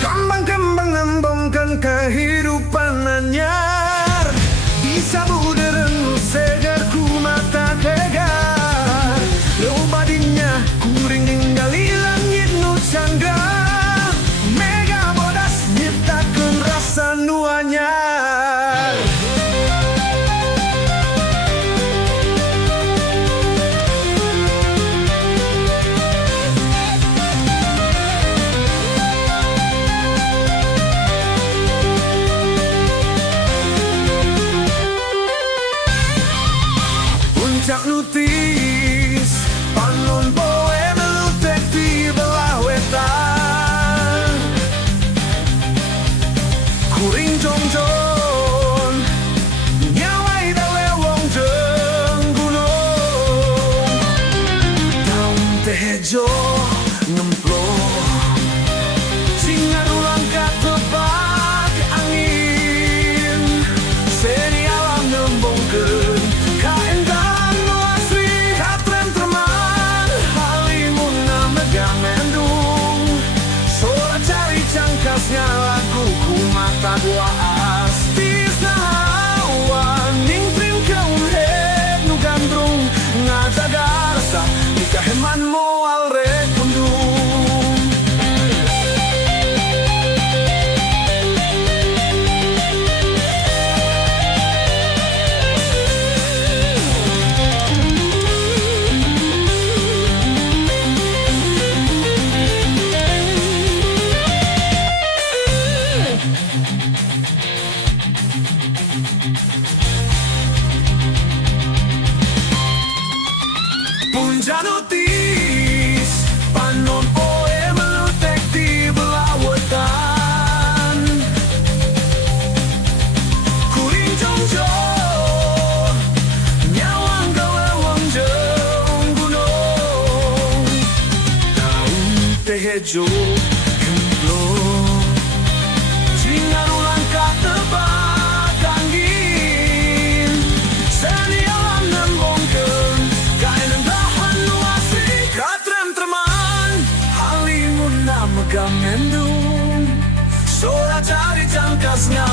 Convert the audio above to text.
Kembang-kembang ngembangkan kehidupan anyar, bisa budereng segar ku mata tegar. Lobadinya kuring ninggali langit nu cangga, mega bodas nyiptakeun rasa nu anyar. Puncak nutis panon poe melutek di belah wetan, kuring jongjon nyawai dawe wong jeung gunung. Daun teh hejo ngemplok singan ulang ka tebak angin, seni alam nembongkeun kaendah nu asli katentreman. Halimuna megang mendung sola cari cangkasnya lagu ku mata dua astisna awan ning trim kaum het nu gandrung ngajaga rasa di kaheman moal rek pundung. Puncak nutis panon poe melutek di belah wetan, kuring jongjon nyawang gawe wong jeung gunung. Daun teh hejo gemblong singan ulang ka tebak angin, seni alam nembongkeun kaendahan nu asli katentreman. Halimuna megang mendung sola cari cangkasnya